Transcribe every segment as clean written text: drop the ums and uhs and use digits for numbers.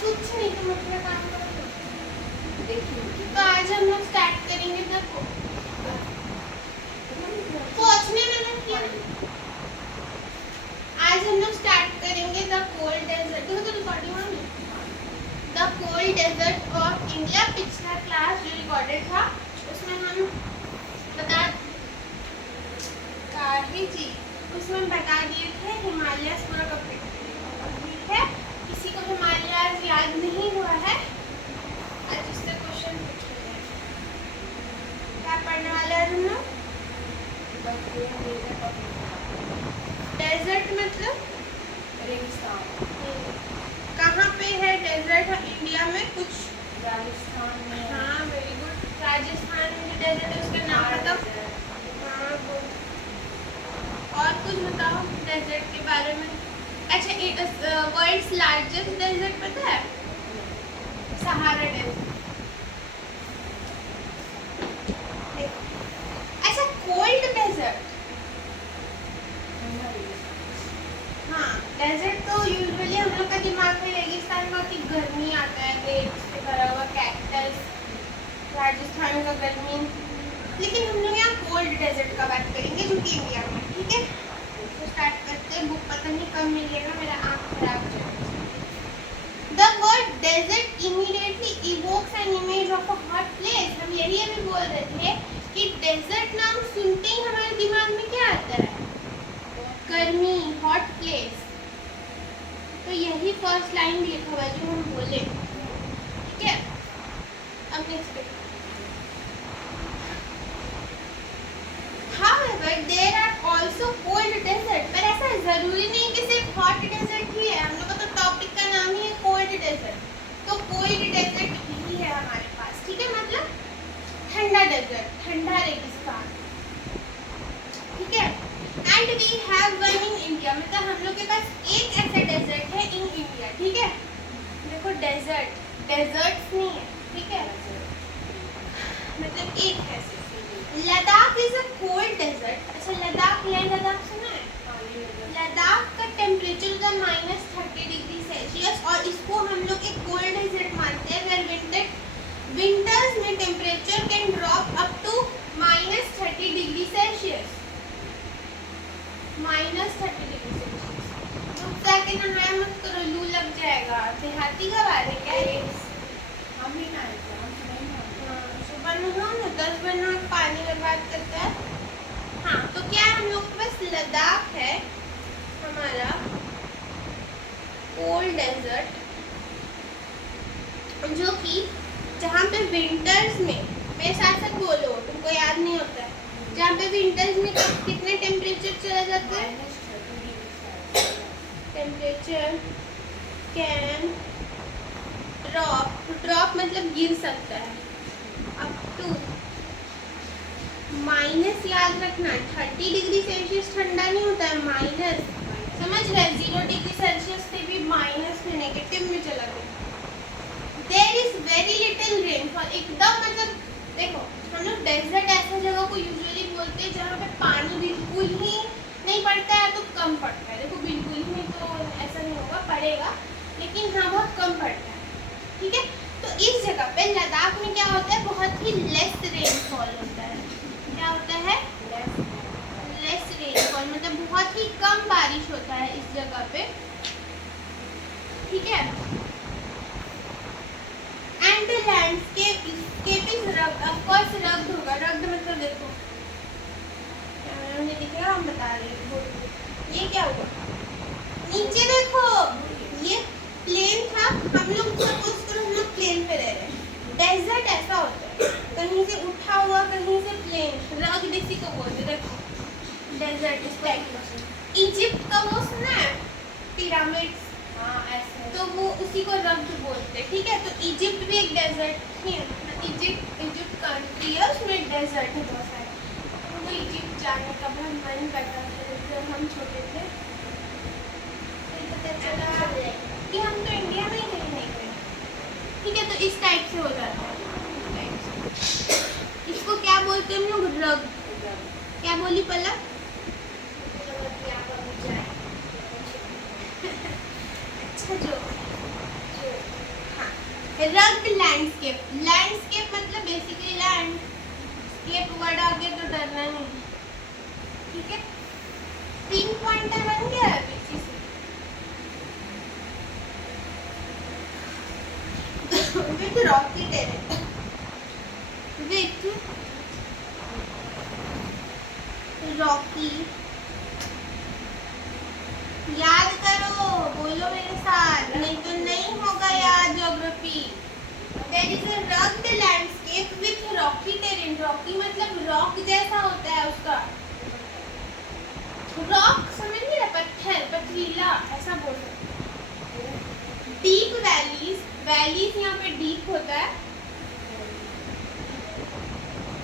कुछ नहीं, तुम अपना काम करो। देखिए तो आज हम लोग स्टार्ट करेंगे द पहुंचने में किया। आज हम लोग स्टार्ट करेंगे द कोल्ड डेजर्ट। देखो तो रिकॉर्डिंग हो रही है। The cold desert of India. पिछला क्लास जो रिकॉर्डेड था उसमें हम बता उसमें बता दिए थे हिमालय पूरा कंप्लीट। ठीक है, किसी को हिमालय याद नहीं हुआ है आज उससे क्वेश्चन पूछेंगे। क्या पढ़ने वाले हैं हम लोग? डेजर्ट मतलब रेगिस्तान कहाँ पे है डेजर्ट? इंडिया में कुछ राजस्थान में। हाँ वेरी गुड। राजस्थान में डेजर्ट है, उसका नाम बताओ। हाँ गुड। और कुछ बताओ डेजर्ट के बारे में। अच्छा, वर्ल्ड्स लार्जेस्ट डेजर्ट पता है? Sahara desert. अच्छा, कोल्ड डेजर्ट। हाँ, डेजर्ट तो यूजुअली हम लोग का दिमाग में रेगिस्तान में होती गर्मी आता है, ग्रेप्स से भरा हुआ कैक्टस, राजस्थान का गर्मी। लेकिन हम लोग यहाँ कोल्ड डेजर्ट का बात करेंगे जो कि इंडिया में। ठीक है, तो स्टार्ट करते हैं। बुक पता नहीं कब मिलेगा, मेरा आँख खराब चल रहा है। The word desert immediately evokes an image of a hot place. हम यही अभी बोल रहे थे कि डेजर्ट नाम सुनते ही हमारे दिमाग में क्या आता है? गर्मी, हॉट प्लेस। तो यही फर्स्ट लाइन लिखा हुआ है जो हम बोले। ठीक है, अब next. However, there are also cold desert. पर ऐसा जरूरी नहीं कि सिर्फ हॉट डेजर्ट ही है। हम लोग का तो टॉपिक का नाम ही है कोल्ड डेजर्ट। तो कोल्ड डेजर्ट भी है हमारे पास। ठीक है, मतलब ठंडा डेजर्ट, ठंडा रेगिस्तान। ठीक है, and we have one in India. मतलब हम लोग के पास एक ऐसा डेजर्ट है इन इंडिया। ठीक है, देखो डेजर्ट, डेजर्ट्स नहीं है। ठीक है, मतलब एक है। Ladakh is a cold desert. अच्छा, लद्दाख, लेह लद्दाख सुना है? लद्दाख का टेम्परेचर का -30 डिग्री सेल्सियस, और इसको हम लोग एक कोल्ड डेजर्ट मानते हैं। वेयर विंटर्स में temperature can drop up to -30 degree Celsius. -30 degree Celsius. तो जाके नहाया मत करो, लू लग जाएगा। देहाती का बात है क्या ये? हम ही ना सुबह नहाओ ना, 10 बार नहा पानी बर्बाद करता है। हाँ, तो क्या है, हम लोग के पास लद्दाख है हमारा कोल्ड डेजर्ट, जो कि जहाँ पे विंटर्स में, मेरे साथ साथ बोलो, तुमको याद नहीं होता है, जहाँ पे विंटर्स में कितने टेम्परेचर चला जाता है? टेम्परेचर कैन ड्रॉप मतलब गिर सकता है अप टू माइनस। याद रखना, 30 डिग्री सेल्सियस ठंडा नहीं होता है, माइनस। समझ रहे? 0 डिग्री सेल्सियस से भी माइनस में, नेगेटिव में चला गया। There is very little rainfall. एकदम मतलब देखो, हम लोग डेजर्ट ऐसा जगह को यूजुअली बोलते हैं जहाँ पे पानी बिल्कुल ही नहीं पड़ता है, तो कम पड़ता है। देखो बिल्कुल ही तो ऐसा नहीं होगा, पड़ेगा, लेकिन हाँ बहुत कम पड़ता है। ठीक है, तो इस जगह पे लद्दाख में क्या होता है? बहुत ही लेस रेनफॉल होता है। क्या होता है? लेस रेनफॉल, मतलब बहुत ही कम बारिश होता है इस जगह पे। ठीक है, and the landscape is rugged. Of course rugged होगा। रग्ड मतलब देखो, कैमरा में दिखेगा, हम बता रहे हैं। ये क्या हुआ? नीचे देखो, ये प्लेन था। हम लोग सपोज करो हम लोग प्लेन पे रह रहे हैं। डेजर्ट ऐसा होता है, कहीं से उठा हुआ, कहीं से प्लेन। रग्ड इसी को बोलते हैं। देखो डेजर्ट इस टाइप का। इजिप्ट का वो सुना है, पिरामिड्स? हाँ ऐसे, तो वो उसी को रग्ड बोलते हैं। ठीक है, तो इजिप्ट भी एक डेजर्ट ही है। इजिप्ट कंट्री है, उसमें एक डेजर्ट है बहुत सारे। तो इजिप्ट जाने का बहुत मन करता था जब हम छोटे थे। तो पता चला कि हम तो इंडिया में ही कहीं नहीं गए। ठीक है, तो इस टाइप से हो जाता है। इसको क्या बोलते हैं हम लोग? रग। क्या बोली पलक? अच्छा, जो रग्ड लैंडस्केप, लैंडस्केप मतलब बेसिकली लैंड, स्केप वर्ड आगे तो डरना नहीं, ठीक है। 3 पॉइंटर बन गया है इसी से। With Rocky terrain, with Rocky, याद करो, बोलो मेरे साथ, नहीं तो नहीं होगा याद geography. There is a rugged landscape with rocky terrain, rocky मतलब रॉक जैसा होता है उसका, रॉक समझ नहीं रहा, पत्थर, पथरीला, ऐसा बोल सकते। डीप वैलीज, वैलीज यहाँ पे डीप होता है,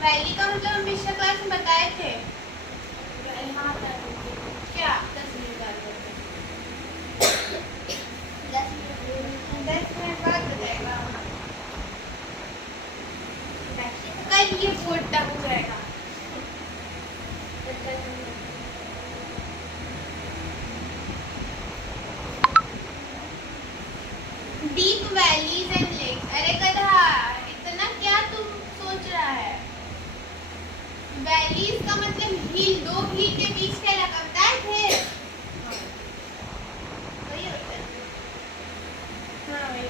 वैली का मतलब हम पिछले क्लास में बताए थे, क्या 10 मिनट बाद बताएगा, कल ये बोर्ड तक हो जाएगा। डीप वैलीज एंड लेक्स, अरे गधा इतना क्या तुम सोच रहा है। वैलीज का मतलब हिल, दो हिल के बीच का इलाका बताए थे, वही होता है, हाँ वही,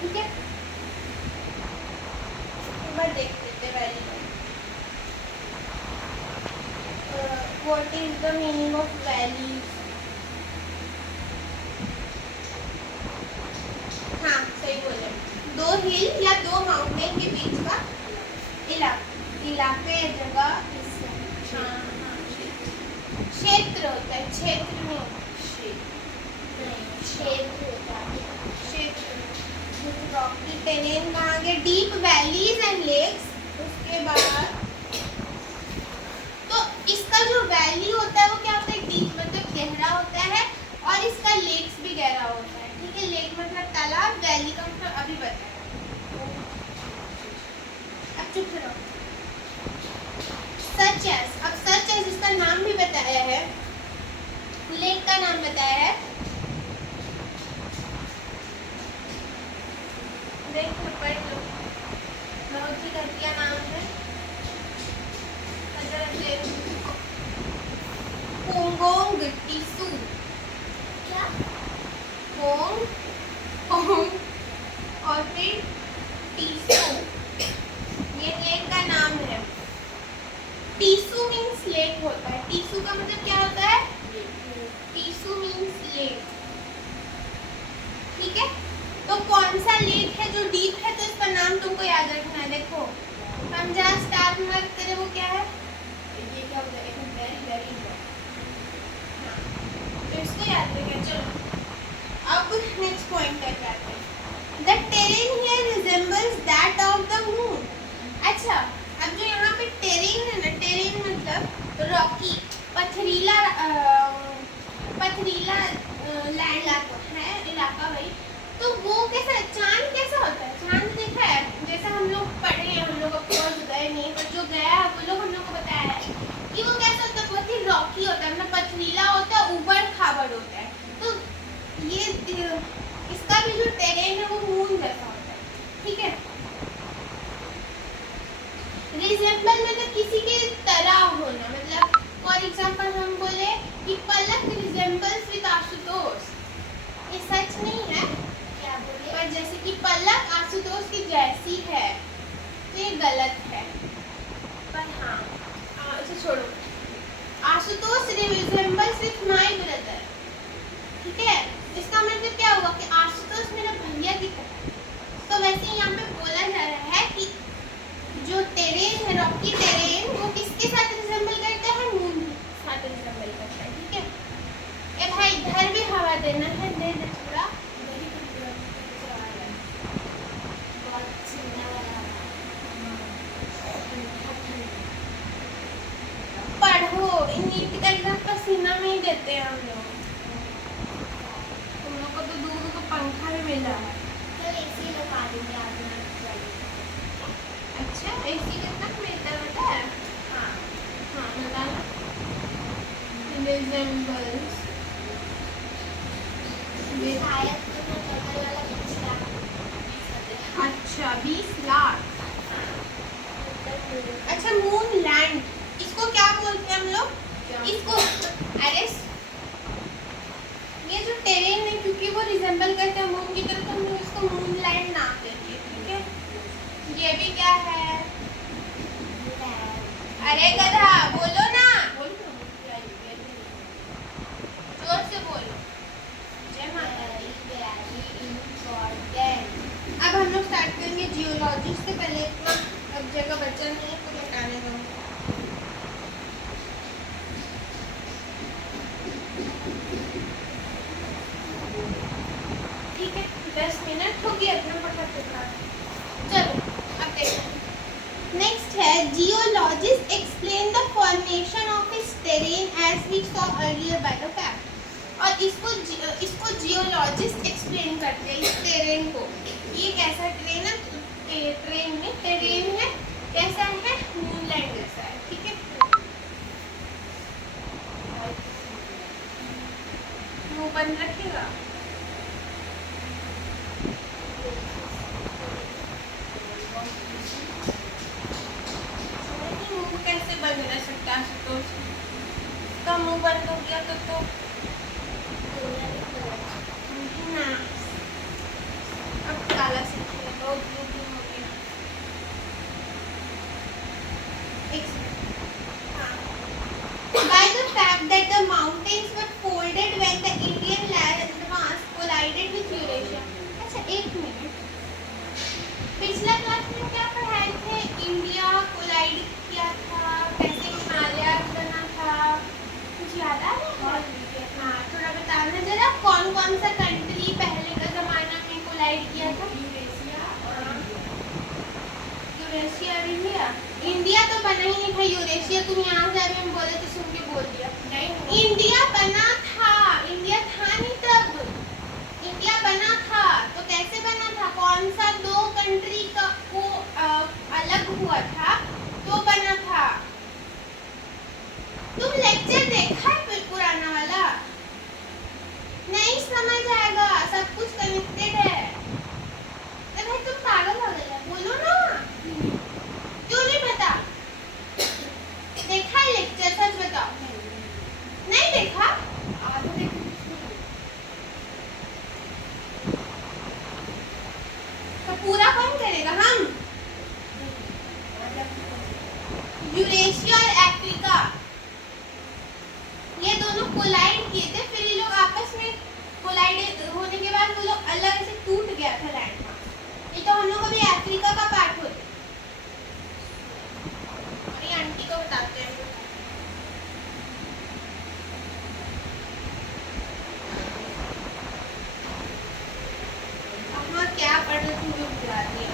ठीक है। एक बार देख लेते वैली का, what is the meaning of valleys. हाँ सही बोले, दो हिल या दो माउंटेन के बीच का इलाके जगह, हाँ क्षेत्र होता है, क्षेत्र में क्षेत्र होता है, क्षेत्र। रॉकी टेरेन कहाँ गए, डीप वैलीज एंड लेक्स, उसके बाद तो इसका जो वैली होता है वो क्या होता है, डीप मतलब गहरा होता है, और इसका लेक्स भी गहरा होता है, ठीक है। लेक मतलब तालाब, वैली का मतलब अभी बताया। अब चुप रहो। सच एज, अब सच एज इसका नाम भी बताया है, लेक का नाम बताया है, देख लो पढ़ लो, बहुत ही घटिया नाम है। पोंगोंग टिसू, क्या पोंग और फिर टिसू, ये लेक का नाम है। टीसू मीन्स लेक होता है, टीसू का मतलब क्या होता है, टीसू मीन्स लेक, ठीक है। तो कौन सा लेक है जो डीप है, तो इसका नाम तुमको याद रखना है। देखो हम जहाँ स्टार मार्क करें वो क्या है, ये क्या होता है, हाँ, तो इसको याद रखें। चलो अब नेक्स्ट पॉइंट तक जाते हैं। The terrain here resembles that of the moon. अच्छा, अब जो यहाँ पे टेरेन है ना, टेरेन मतलब रॉकी, पथरीला लैंड है, इलाका भाई, तो वो कैसा, चांद कैसा होता है, चांद देखा है, जैसा हम लोग पढ़े हैं, हम लोग ऑफकोर्स गए नहीं, पर जो गया है वो लोग हम लोग को बताया है कि वो कैसा होता है, बहुत ही रॉकी होता है, मतलब पथरीला होता है, ऊबड़ खाबड़ होता है। तो ये इसका भी जो टेरेन है वो मून जैसा होता है, ठीक है। रिजेंबल मतलब किसी के तरह होना, मतलब फॉर एग्जांपल हम बोले कि पलक रिजेंबल्स विद आशुतोष, ये सच नहीं है, क्या बोले, पर जैसे कि पलक आशुतोष की जैसी है तो ये गलत है, पर हाँ इसे छोड़ो। Ashutosh resembles with my brother, ठीक है, इसका मतलब क्या हुआ कि आशुतोष मेरा भैया की तरह। तो वैसे यहाँ पे बोला जा रहा है कि जो टेरेन है, रॉकी टेरेन, वो किसके साथ रिजेंबल करता है, मून के साथ रिजेंबल करता है, ठीक है। ए भाई इधर भी हवा देना है, दे दे थोड़ा, पढ़ो, नीट का एग्जाम पसीना में ही देते हैं हम लोग, तुम लोग को तो दूर को पंखा भी मिला है। चल एसी लगा देंगे आज ना, अच्छा एसी कितना मिलता है पता है, हाँ हाँ बताना, रिजेंबल्स शायद तुम्हें बगल वाला पिछला अच्छा 20 लाख। अच्छा मून लैंड, इसको क्या बोलते हैं हम लोग? इसको अरे ये जो टेरेन है क्योंकि वो रिजेंबल करते हैं मून की तरफ, तो हम लोग इसको मून लैंड नाम देते हैं। ठीक है, ये भी क्या है? अरे गधा बोलो ना, जोर से बोलो। जय माता दी। अब हम लोग स्टार्ट करेंगे जियोलॉजी से। पहले इतना अब जगह बचा नहीं है तो हटाने दो। ठीक है 10 मिनट हो गया, अपना पकड़। चलो अब देखो नेक्स्ट है geologist explain the formation of इस terrain as we saw earlier by the fact. और इसको जियोलॉजिस्ट एक्सप्लेन करते हैं इस टेरेन को। ये कैसा टेरेन है? टेरेन है कैसा है? मूनलैंड जैसा है। ठीक है, मुंह बंद रखिएगा। मुंह कैसे बंद रह सकता है? तो उसका मुंह बंद हो गया तो ना, अब काला से बहुत ब्लू हो गया। एक by the fact that the mountains were folded when the Indian landmass collided with Eurasia। अच्छा एक मिनट, पिछला क्लास में क्या पढ़ाए थे? इंडिया कोलाइड किया था, कैसे हिमालय बना था, कुछ याद आ रहा है? हाँ थोड़ा बताना जरा, कौन कौन सा कंट्री पहले का जमाना में कोलाइड किया था? यूरेशिया और इंडिया। इंडिया तो बना ही नहीं था, यूरेशिया तुम यहाँ से अभी हम बोले तो सुन के बोल दिया। नहीं इंडिया बना था, इंडिया था नहीं तब। इंडिया बना था तो कैसे बना था? कौन सा दो कंट्री का वो अलग हुआ था तो बना था। तुम लेक्चर देखा है पुराना वाला? नहीं समझ आएगा, सब कुछ कनेक्टेड है। अरे तुम पागल हो गए, बोलो ना, क्यों नहीं पता? देखा है लेक्चर? सच बताओ। नहीं देखा? आधा देखा। तो पूरा कौन करेगा? हम। यूरेशिया और अफ्रीका ये दोनों कोलाइड किए थे, फिर ये लोग आपस में कोलाइड होने के बाद वो लोग अलग से टूट गया था लैंड मास। ये तो हम लोग अभी अफ्रीका का पार्ट होते। और ये आंटी को बताते हैं। हाँ क्या पढ़ रहे थे मुझे बुला दिया।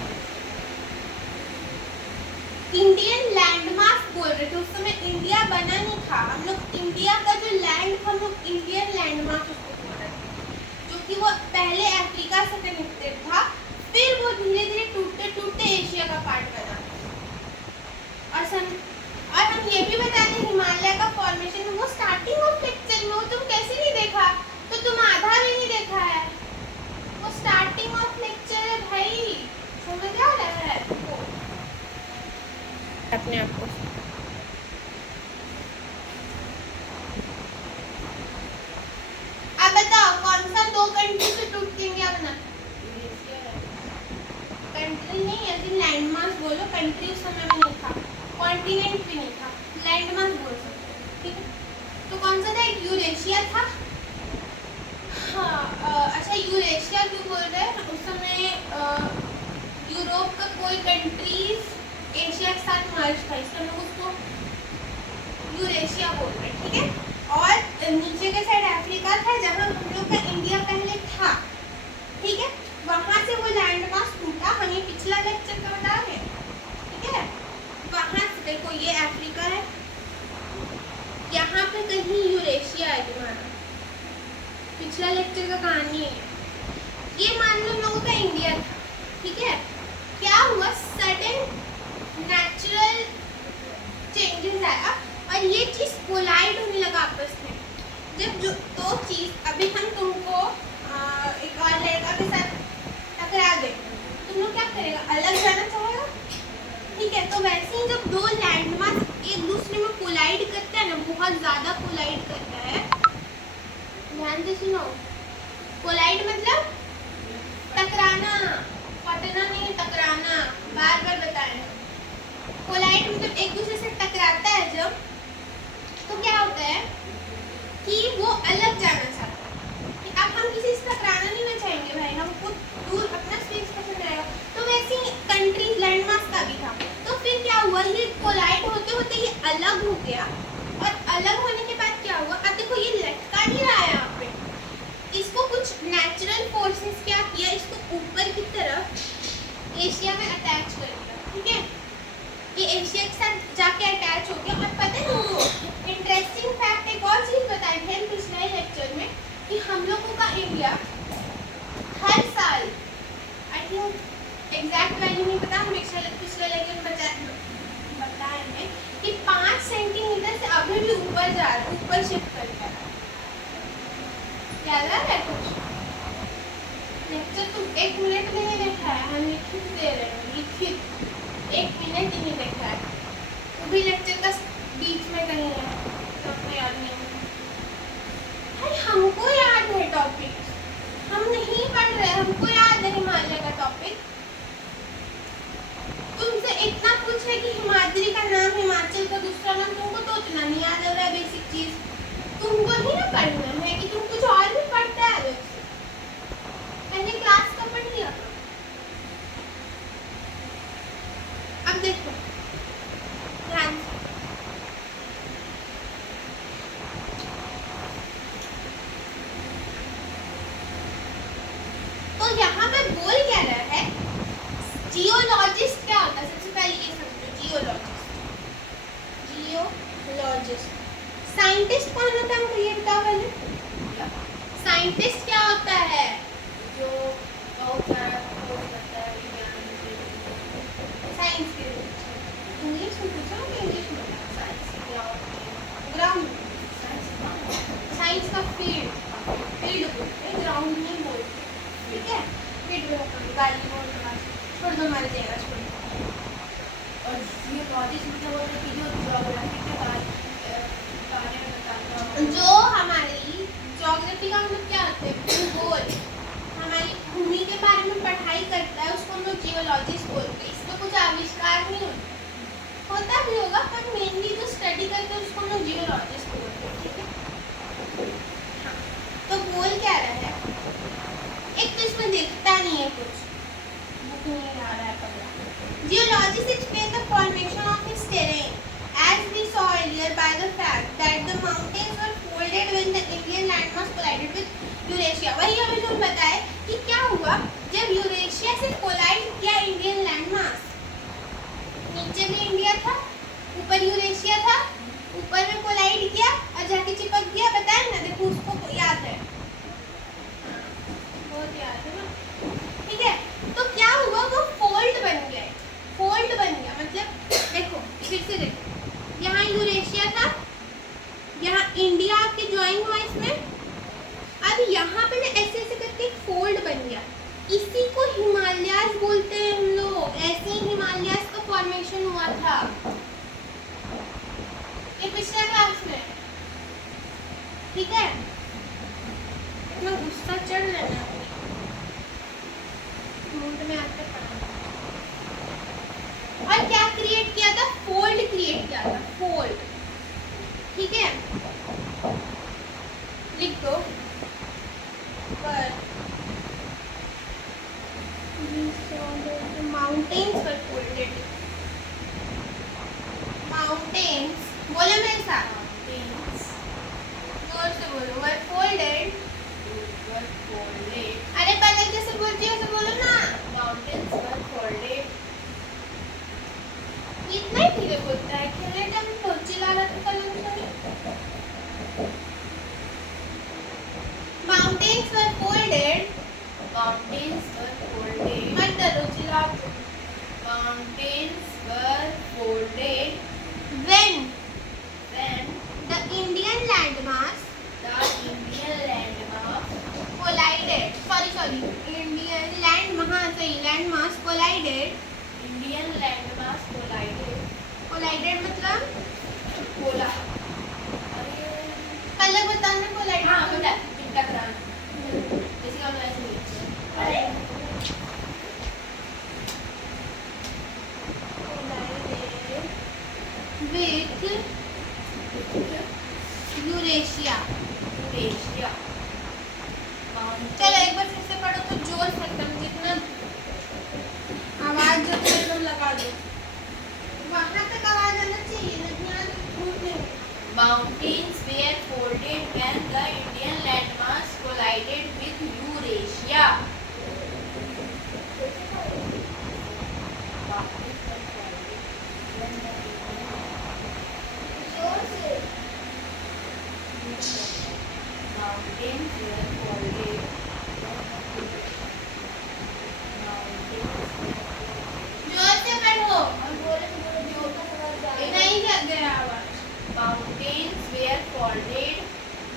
इंडियन लैंडमार्क बोल रहे थे, उस समय इंडिया बना नहीं था। हम लोग इंडिया का जो लैंड था हम लोग इंडियन लैंडमार्क उसको बोल रहे थे, जो कि वो पहले अफ्रीका से कनेक्टेड था, फिर वो धीरे धीरे टूटते टूटते एशिया का पार्ट बना। और हम ये भी बता दें हिमालय का फॉर्मेशन वो स्टार्टिंग ऑफ लेक्चर में, वो तुम कैसे नहीं देखा? तो तुम आधा भी नहीं देखा है, वो स्टार्टिंग ऑफ लेक्चर है भाई, समझ आ रहा है अपने आप को? अब बताओ कौन सा दो कंट्री से टूट के इंडिया बना? कंट्री नहीं, ऐसे लैंडमास बोलो। कंट्री उस समय में नहीं था, कॉन्टिनेंट भी नहीं था, लैंडमास बोल सकते हैं। ठीक है, तो कौन सा था? एक यूरेशिया था। हाँ अच्छा यूरेशिया क्यों बोल रहे हैं? उस समय यूरोप का कोई कंट्रीज एशिया के साथ मर्ज था, इसलिए हम लोग उसको यूरेशिया बोल रहे हैं। ठीक है, और नीचे के साइड अफ्रीका था जहाँ हम लोग का इंडिया पहले था। ठीक है, वहाँ से वो लैंड मास टूटा, हम ये पिछला लेक्चर का बता रहे हैं। ठीक है, वहाँ से देखो ये अफ्रीका है, यहाँ पे कहीं यूरेशिया है तुम्हारा, पिछला लेक्चर का कहानी है। ये मान लो लोगों का इंडिया था। ठीक है, क्या हुआ? सडन नेचुरल चेंजेस आया और ये चीज कोलाइड होने लगा आपस में। जब जो दो चीज, अभी हम तुमको एक और लड़का के साथ टकरा गए, तुम लोग क्या करेगा, अलग जाना चाहेगा। ठीक है, तो वैसे ही जब दो लैंडमास एक दूसरे में कोलाइड करते हैं ना, बहुत ज्यादा कोलाइड करता है, ध्यान से सुनो, कोलाइड मतलब टकराना, फटना नहीं, टकराना, बार बार बताएं। कोलाइड मतलब एक दूसरे से टकराता है जब, तो क्या होता है कि वो अलग जाना चाहता है। कि अब हम किसी से टकराना नहीं ना चाहेंगे भाई, हमको दूर अपना स्पेस पसंद आएगा। तो वैसे ही कंट्रीज लैंडमास का भी था। तो फिर क्या हुआ, ये कोलाइड होते होते ये अलग हो गया, और अलग होने के बाद क्या हुआ, अब देखो ये लटका नहीं रहा है यहाँ पे, इसको कुछ नेचुरल फोर्सेस क्या किया, इसको ऊपर की तरफ एशिया में अटैच कर दिया। ठीक है, ये एशिया के साथ जाके अटैच हो गया। और पता है तुमको इंटरेस्टिंग फैक्ट, एक और चीज बताई थी हम पिछले लेक्चर में, कि हम लोगों का इंडिया हर साल, आई थिंक एग्जैक्ट वैल्यू नहीं पता, हम पिछले लेक्चर में बताए हैं कि 5 सेंटीमीटर से अभी भी ऊपर जा रहा है, ऊपर शिफ्ट करता है। याद आ रहा है कुछ? लेक्चर तो 1 मिनट नहीं देखा है, हम लिखित दे रहे हैं, लिखित 1 मिनट ही नहीं देखा है, वो भी लेक्चर का बीच में कहीं है, तो अपने याद नहीं है। भाई हमको याद है टॉपिक, हम नहीं पढ़ रहे, हमको याद है हिमालय का टॉपिक। तुमसे इतना कुछ है कि हिमाद्री का नाम, हिमाचल का दूसरा नाम, तुमको तो उतना नहीं याद हो रहा है बेसिक चीज। तुमको ही ना पढ़ना है कि तुम कुछ और भी पढ़ता है अलग से, पहले क्लास का पढ़ लिया। अब देखो ध्यान से, तो यहाँ पे बोल क्या रहा है, जियोलॉजिस्ट क्या होता है, सबसे पहले ये समझो, जियोलॉजिस्ट, जियोलॉजिस्ट साइंटिस्ट कौन होता है, हमको ये बताओ पहले, साइंटिस्ट क्या होता है, जो बहुत सारा खोज करता है विज्ञान से, साइंस के इंग्लिश में पूछो ना, इंग्लिश में साइंस की क्या होती है, ग्राउंड, साइंस साइंस का फील्ड बोलते हैं, ग्राउंड नहीं बोलते। ठीक है, फील्ड में गाली बोलना, छोड़ दो हमारे जगह, छोड़ दो। और ये लॉजिस्ट मतलब होता है कि जो ज्योग्राफी के बारे में बताता है, जो हमारी ज्योग्राफी का मतलब क्या होता है, भूगोल, हमारी भूमि के बारे में पढ़ाई करता है, उसको हम लोग जियोलॉजिस्ट बोलते हैं। इसमें कुछ आविष्कार नहीं होता भी होगा, पर मेनली जो स्टडी करते हैं उसको हम लोग जियोलॉजिस्ट बोलते हैं। ठीक है, हाँ, तो बोल क्या रहा है, एक तो इसमें दिखता नहीं है कुछ, बुक नहीं आ रहा है पगला। Geologists explain the formation of its terrain, as we saw earlier, by the fact that the mountains were folded when the Indian landmass collided with Eurasia. वही अभी तुम बताए कि क्या हुआ जब यूरेशिया से कोलाइड किया इंडियन लैंडमास, नीचे में इंडिया था, ऊपर यूरेशिया था, ऊपर में कोलाइड किया और जाके चिपक गया। बताए ना, देखो उसको याद है, बहुत याद है ना। ठीक है, तो क्या हुआ, वो फोल्ड बन गया, फोल्ड बन गया मतलब देखो फिर से देखो, यहाँ यूरेशिया था, यहाँ इंडिया आपके ज्वाइन हुआ इसमें, अब यहाँ पे ना ऐसे ऐसे करके एक फोल्ड बन गया, इसी को हिमालयास बोलते हैं हम लोग। ऐसे ही हिमालयास का फॉर्मेशन हुआ था, ये पिछले क्लास में। ठीक है, इतना गुस्सा चढ़ लेना मूड में आते पढ़ा। और क्या क्रिएट किया था, फोल्ड क्रिएट किया था, फोल्ड। ठीक है, लिख दो पर माउंटेन्स वर फोल्डेड, माउंटेन्स बोलो मेरे साथ, mountains जोर से बोलो, वर फोल्डेड। were folded, अरे पहले जैसे बोलती हो बोलो ना, mountains were folded, इतना ही धीरे बोलता है, खेलने टाइम तो चिल्ला रहा था कल उन्होंने। Mountains were folded, mountains were folded, मत डरो चिल्लाओ। mountains were folded When when the Indian landmass the Indian landmass collided, sorry, Indian land हाँ सही, land mass collided. Indian land mass collided. Collided मतलब कोला अलग बताना कोलाइडेड। हाँ पता है, टकराना, जैसे हम ऐसे लिखते हैं। With Eurasia. यूरेशिया। चलो एक बार फिर से पढ़ो तो जोर से एकदम, जितना आवाज जो है तुम लगा दो, वहां तक आवाज आना चाहिए, नहीं यहाँ तक झूठ नहीं। Mountains were folded when the Indian landmass collided with Eurasia. Mountains were folded. जोर से पढ़ो, Mountains नहीं जग गया आवाज। were folded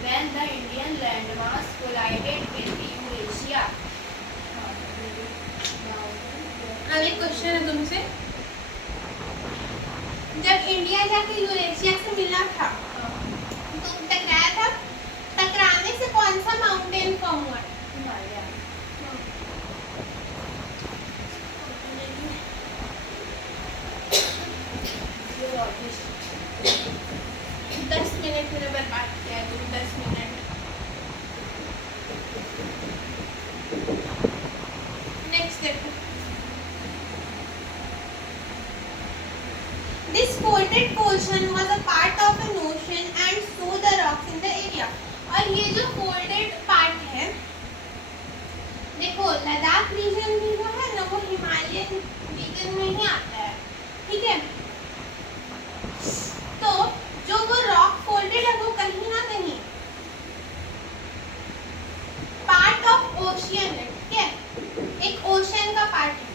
when the Indian landmass collided with Eurasia. अब एक क्वेश्चन है तुमसे, जब इंडिया जाके यूरेशिया से मिला था तो टकराया था, टकराने से कौन सा माउंटेन फॉर्म हुआ? हिमालय। 10 मिनट मैंने बर्बाद किया है, तुम 10 मिनट। नेक्स्ट देखो, this folded portion was a part of an ocean and so the rocks in the area। और ये जो folded part है, देखो लद्दाख रीजन भी जो है ना वो हिमालयन रीजन में ही आता है, ठीक है। तो जो वो रॉक फोल्डेड है वो कहीं ना कहीं पार्ट ऑफ ओशियन है, ठीक है, एक ओशन का पार्ट है,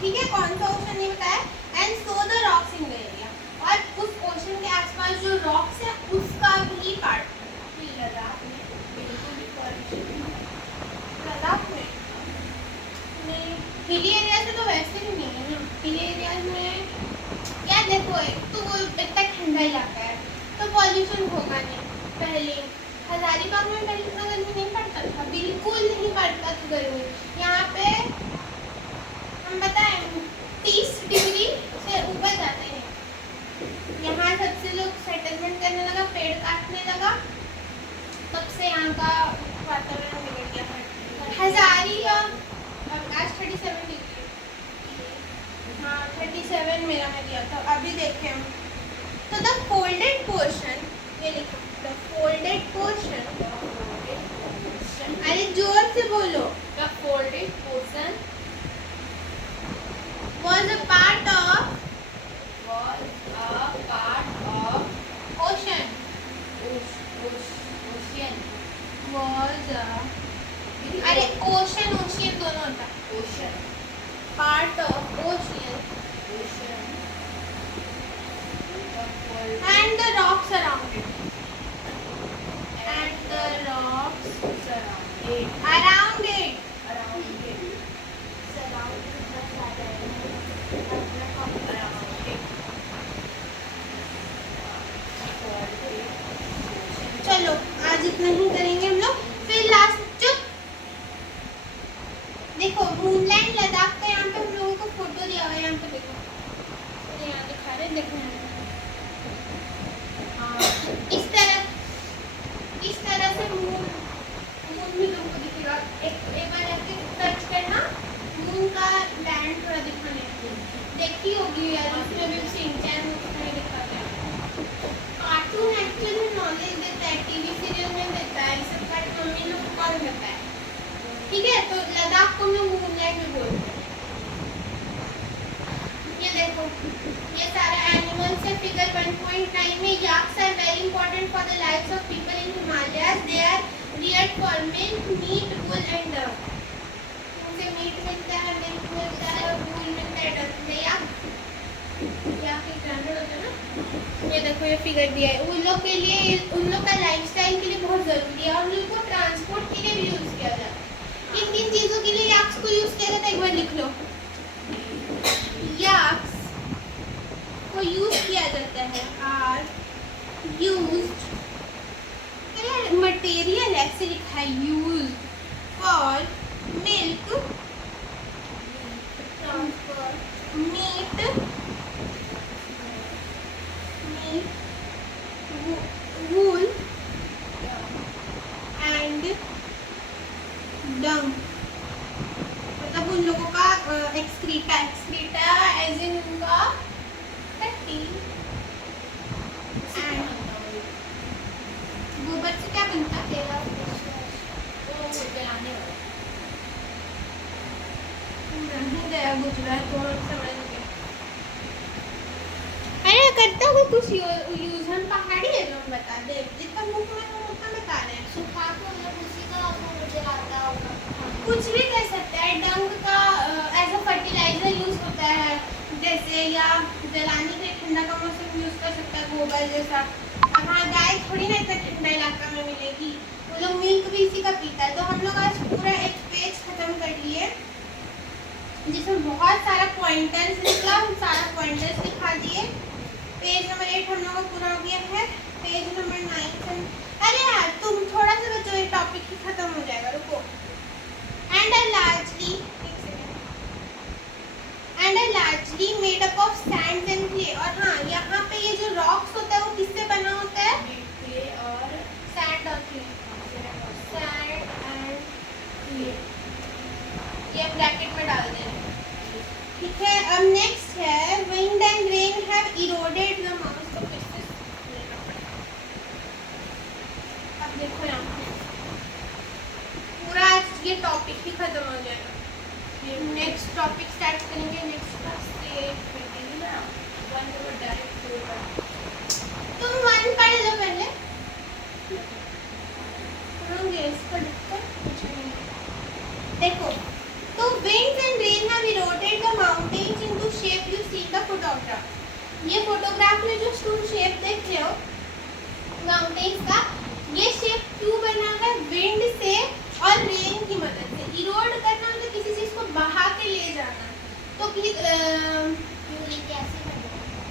ठीक है। कौन सा ओशन नहीं बताया। And so the rocks in the area, और उस ओशन के आसपास जो रॉक्स है उसका भी पार्ट है। लद्दाख में बिल्कुल भी पॉल्यूशन लद्दाख में नहीं, हिली एरिया से तो वैसे भी नहीं है ना। हिली एरिया में क्या, देखो एक तो वो इतना ठंडा इलाका है तो पॉल्यूशन होगा नहीं। पहले हजारीबाग में पहले इतना गर्मी नहीं पड़ता था, बिल्कुल नहीं पड़ता था गर्मी। यहाँ पे हम बताएं 30 डिग्री से ऊपर जाते हैं। यहाँ सबसे लोग सेटलमेंट करने लगा, पेड़ काटने लगा, तब से यहाँ का वातावरण बिगड़ गया है। हजारी का आज 37 डिग्री, हाँ 37 मेरा में दिया था, अभी देखें हम। तो द फोल्डेड पोर्शन, ये लिखो द फोल्डेड पोर्शन, अरे जोर से बोलो। The folded portion was a part of was a part of ocean, ocean. was a, अरे ओशन ओशियन दोनों होता है। Ocean. Part of ocean Ocean. The folded and the rocks around it, and the rocks surrounded around it, around it. चलो आज इतना ही करेंगे हम लोग, फिर लास्ट चुप। देखो मूनलैंड लद्दाख का यहाँ पे हम लोगों को फोटो दिया हुआ है, यहाँ पे देखो, यहाँ दिखा रहे, देखो हाँ, इस तरह से मून भी तुमको दिखेगा। एक बार ऐसे टच करना, मून का लैंड थोड़ा दिखाने देखी होगी यार, उसमें भी सिंचैन उसमें दिखाते हैं। कार्टून एक्चुअली नॉलेज देता है, टीवी सीरियल में देता है, सब का मम्मी लोग कौन देता है, ठीक है। तो लद्दाख को हम मूनलैंड में बोलते हैं। ये देखो ये सारा एनिमल्स है। फिगर 1.9 में yaks are very important for the lives of people in Himalayas. They are reared for milk, meat, wool and dirt. उनसे मीट मिलता है, मिल्क मिलता है, और वूल मिलता है, डर्ट मिलता है। या फिर ब्रांडेड होता है ना। ये देखो ये फिगर दिया है। उन लोग के लिए, उन लोग का लाइफस्टाइल के लिए बहुत ज़रूरी है, और उनको ट्रांसपोर्ट के लिए भी यूज़ किया जाता है। किन किन चीज़ों के लिए याक्स याक्स को यूज किया जाता है, एक बार लिख लो। याक्स को यूज किया जाता है, आर यूज्ड, अरे मटेरियल ऐसे लिखा है, use for milk, meat, wool and dung, मतलब उन लोगों का एक्सक्रीटा, एक्सक्रीटा एज इन उनका टट्टी। गोबर से क्या बनता है? नहीं गया गुजरात तो समझ गए। अरे करता हुआ कुछ यूज हम पहाड़ी है, लोग बता दे जितना मुख में हम उतना बता रहे हैं। सुखा को मतलब उसी का जलाता होगा, कुछ भी कर सकते हैं, डंग का एज अ फर्टिलाइजर यूज होता है जैसे, या जलाने के ठंडा का मौसम यूज कर सकता है गोबर जैसा। अब हाँ गाय थोड़ी ना इतना ठंडा इलाका में मिलेगी, वो लोग मिल्क भी इसी का पीता है। तो हम लोग आज पूरा एक पेज खत्म कर लिए जिसमें बहुत सारा पॉइंटर्स निकला, हम सारा पॉइंटर्स दिखा दिए। पेज नंबर 8 हम लोग का पूरा हो गया है। पेज नंबर 9, अरे यार तुम थोड़ा सा बच्चों, ये टॉपिक ही खत्म हो जाएगा, रुको। And are largely made up of sand and clay. और हाँ, यहाँ पे ये जो रॉक्स होता है वो किससे बना होता है? क्ले और सैंड और क्ले, सैंड एंड क्ले, ये ब्रैकेट में डाल देना, ठीक है। अब नेक्स्ट है wind and rain have eroded the mountains. तो किससे, अब देखो यहाँ पूरा आज ये टॉपिक ही खत्म हो जाएगा। नेक्स्ट टॉपिक स्टार्ट करेंगे नेक्स्ट क्लास से। तुम 1 पढ़ लो पहले, देखो तो winds and rain have eroded the mountains into shape you see the photograph। ये फोटोग्राफ में जो तुम शेप देख रहे हो माउंटेन्स का, ये शेप क्यों बना है? विंड से और रेन की मदद से। इरोड करना मतलब किसी चीज को बहा के ले जाना। तो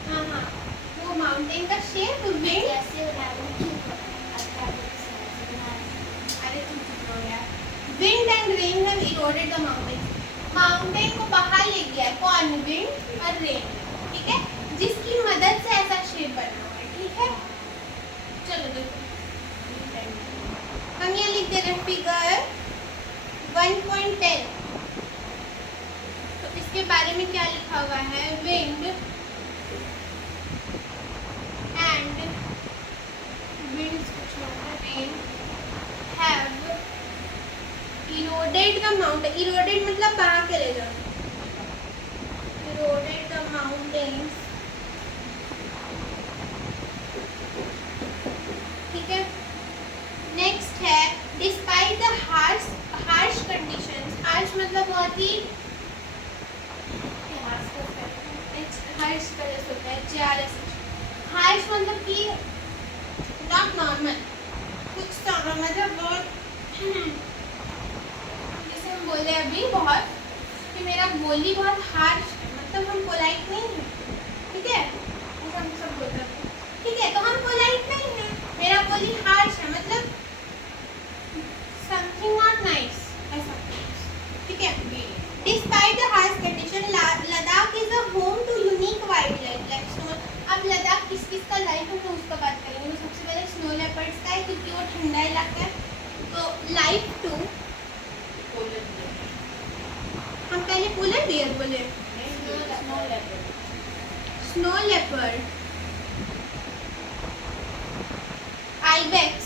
हाँ हाँ, वो माउंटेन का शेप विंड, अरे तुम चुप रहो यार। Wind and rain have eroded the mountain, mountain को बहा ले गया है कौन? विंड और रेन, ठीक है, जिसकी मदद से ऐसा शेप बना हुआ है, ठीक है। चलो देखो, हम यहाँ लिख दे रहे हैं फिगर 1.10। तो इसके बारे में क्या लिखा हुआ है? Wind and rain have eroded the mountain. Eroded मतलब बहा के ले जाना, इरोडेड द माउंटेन्स, ठीक है। नेक्स्ट है despite the harsh conditions. Harsh मतलब बहुत ही हार्श कलर्स होता है, JRS। हार्श मतलब कि नॉट नॉर्मल, कुछ मतलब बहुत, जैसे हम बोले अभी बहुत कि मेरा बोली बहुत हार्श है, मतलब हम पोलाइट नहीं है, ठीक है, ऐसा हम सब बोलते हैं, ठीक है। तो हम पोलाइट नहीं है, मेरा बोली हार्श है, मतलब something not nice, ऐसा, ठीक है। Despite the harsh condition, Ladakh is a home to unique wildlife like snow। अब लद्दाख किस किस का लाइफ है तो उसका बात करेंगे। तो सबसे पहले स्नो लेपर्ड्स का है क्योंकि वो ठंडा इलाका है। तो लाइफ टू, हम पहले पोलर बियर बोले, स्नो लेपर्ड, आइबेक्स,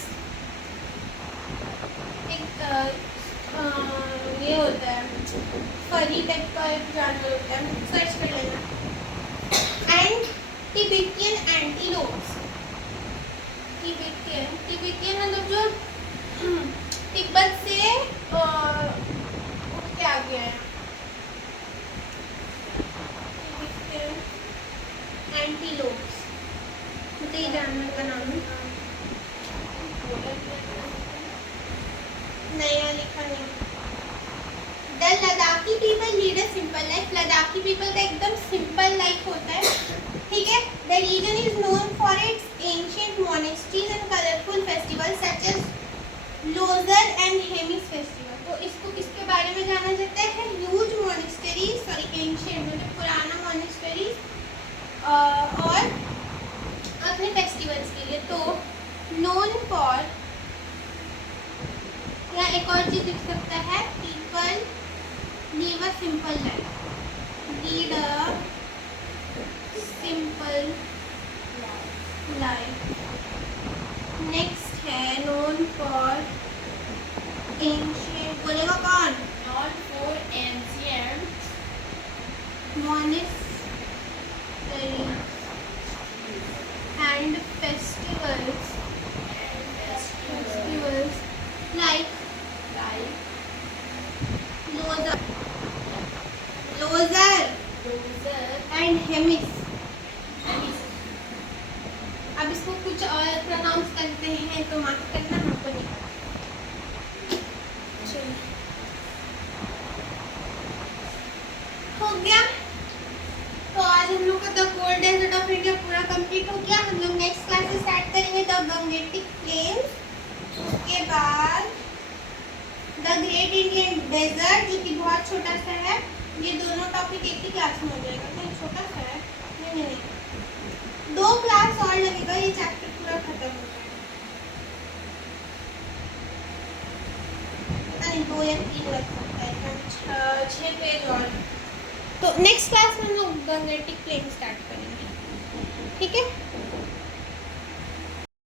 ये होता है फरी टाइप का एक जानवर होता है, सर्च कर लेना। And Tibetan antelopes. टिबेटियन मतलब जो तिब्बत से उठ के आ गया है। टिबेटियन एंटीलोप्स मतलब ये जानवर का नाम है। नया लिखा नहीं। The Ladakh Ladakhi people lead a simple life. Ladakhi people का एकदम सिंपल लाइफ होता है, ठीक है। The region is known for its ancient monasteries and colourful festival such as Losar and Hemis festival. तो इसको किसके बारे में जाना जाता है? ह्यूज मोनेस्टरीज, सॉरी एंशियंट मतलब पुराना मोनेस्टरीज और अपने फेस्टिवल्स के लिए। तो नोन फॉर, या एक और चीज लिख सकता है, people live a simple life, lead a simple life. Next है नोन फॉर एंशियंट, बोलेगा कौन? Known for ancient monasteries and festivals like lozer and hemis। अब इसको कुछ और प्रोनाउंस करते हैं तो माफ करना, हमको नहीं पता। चलिए हो गया। तो आज हम लोग का the cold desert of India पूरा कंप्लीट हो गया। हम लोग नेक्स्ट क्लास से स्टार्ट करेंगे द गंगेटिक प्लेन्स, उसके बाद द ग्रेट इंडियन डेजर्ट जो कि बहुत छोटा सा है। ये दोनों टॉपिक एक ही क्लास में हो जाएगा, नहीं छोटा सा है, नहीं 2 क्लास और लगेगा, ये चैप्टर पूरा खत्म हो जाएगा। पता नहीं 2 या 3 लग सकता है, 6 पेज और। तो नेक्स्ट क्लास में हम लोग गंगेटिक प्लेन स्टार्ट करेंगे, ठीक है।